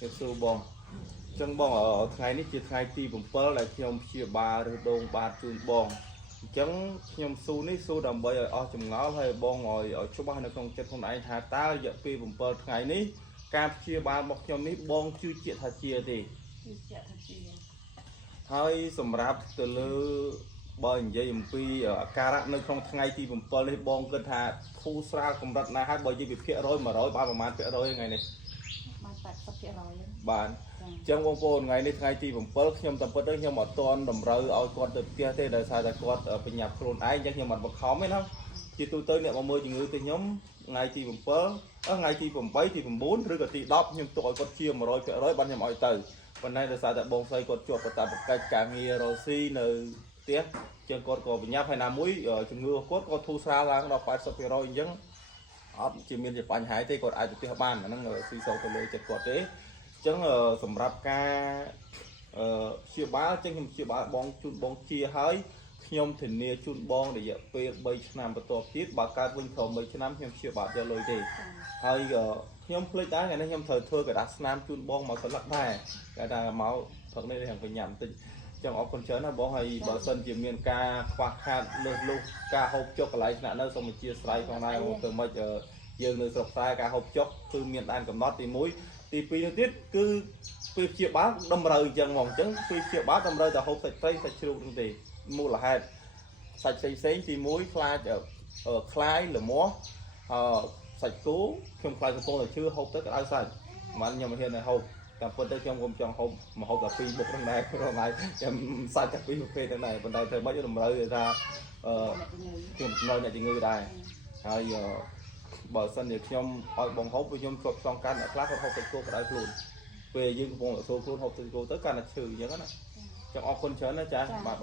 cái số bong chẳng bong ở ngày ní chỉ ngày ti bùng pơ là nhom chia ba rồi đông ba chun bong chẳng nhom su ní su đầm bơi ở chùm ngõ hay bong ngồi ở chỗ ba nó không chết không ai thà ta giờ pi bùng pơ ngày ní cam chia ba một nhom ní bong chưa chia thà chia thì hơi sầm rạp từ lư bơi vậy pi ở cà nó không ngày ti bùng pơ lấy bong cơ thà thu sa cùng đặt na hai bơi gì bị phệ rồi mà rồi ba mà phệ rồi ngày này bạn trong vòng phồn ngày nay ngày thìผมเปิดខ្ញុំតាមពិតទៅខ្ញុំអត់ទាន់តម្រូវឲ្យគាត់ទៅផ្ទះទេដោយសារតែគាត់បញ្ញាប់ខ្លួនឯងចឹងខ្ញុំអត់បខំទេណាជាទូទៅអ្នកមកមើលជំងឺទៅខ្ញុំថ្ងៃទី7ថ្ងៃទី8ទី9ឬក៏ទី10ខ្ញុំទុកឲ្យគាត់ជា 100% បានខ្ញុំឲ្យទៅប៉ុន្តែដោយសារតែបងស្រីគាត់ជាប់បតាបកិច្ចការងាររស់ស៊ីនៅផ្ទះចឹងគាត់ក៏បញ្ញាប់ហើយណាមួយជំងឺគាត់ក៏ធូរស្រាលឡើងដល់ 80% អញ្ចឹងអត់ជាមានជាបញ្ហាទេគាត់អាចទៅផ្ទះបានអាហ្នឹងស៊ីសោទៅលើចិត្តគាត់ទេចឹងសម្រាប់ការជាបាលចឹងខ្ញុំជាបាលបងជូនបងជាហើយខ្ញុំធានាជូនបងរយៈពេល3ឆ្នាំបន្ទាប់ទៀតបើកើតវិញក្រោម3ឆ្នាំខ្ញុំជាបាលយកលុយទេហើយខ្ញុំភ្លេចដែរថ្ងៃនេះខ្ញុំត្រូវធ្វើกระดาษស្នាមជូនបងមកស្លឹកដែរគេថាមកផឹកនេះយ៉ាងបញ្ញាបន្តិចចឹងអរគុណច្រើនណាបងហើយបើសិនជាមានការខ្វះខាតលើសលុះការហូបចុកកន្លែងស្នាក់នៅសូមអធិស្ឋានផងដែរទៅមិនយើងនៅស្រុកខ្សែការហូបចុកគឺមានដែនកំណត់ទី1ទី2នោះទៀតគឺពេលជាបាលតម្រូវអញ្ចឹងហ្មងអញ្ចឹងពេលជាបាលតម្រូវតែហូបសាច់ត្រីសាច់ជ្រូកនោះទេមូលហេតុសាច់ផ្សេងទី1ខ្លាចខ្លាយល្មាស់សាច់គោខ្ញុំខ្លាចកំពុងតែឈឺហូបទៅក្តៅសាច់មិនខ្ញុំមិនហ៊ានទៅហូបតាមពិតទៅខ្ញុំកុំចង់ហូបមកហូបតែ2មុខហ្នឹងដែរក្នុងថ្ងៃខ្ញុំសាច់តែ2ប្រភេទហ្នឹងដែរប៉ុន្តែត្រូវមិនតម្រូវថាខ្ញុំនៅអ្នកជំងឺដែរហើយបើសិនជាខ្ញុំឲ្យបងហូបខ្ញុំជាប់ឆ្លងកាត់អ្នកខ្លះគាត់ហូបសាច់គោក្តៅខ្លួនពេលយើងកំពុងតែចូលខ្លួនហូបសាច់គោទៅកាន់តែឈឺអញ្ចឹងណាចឹងអរគុណច្រើនណាចាបាទ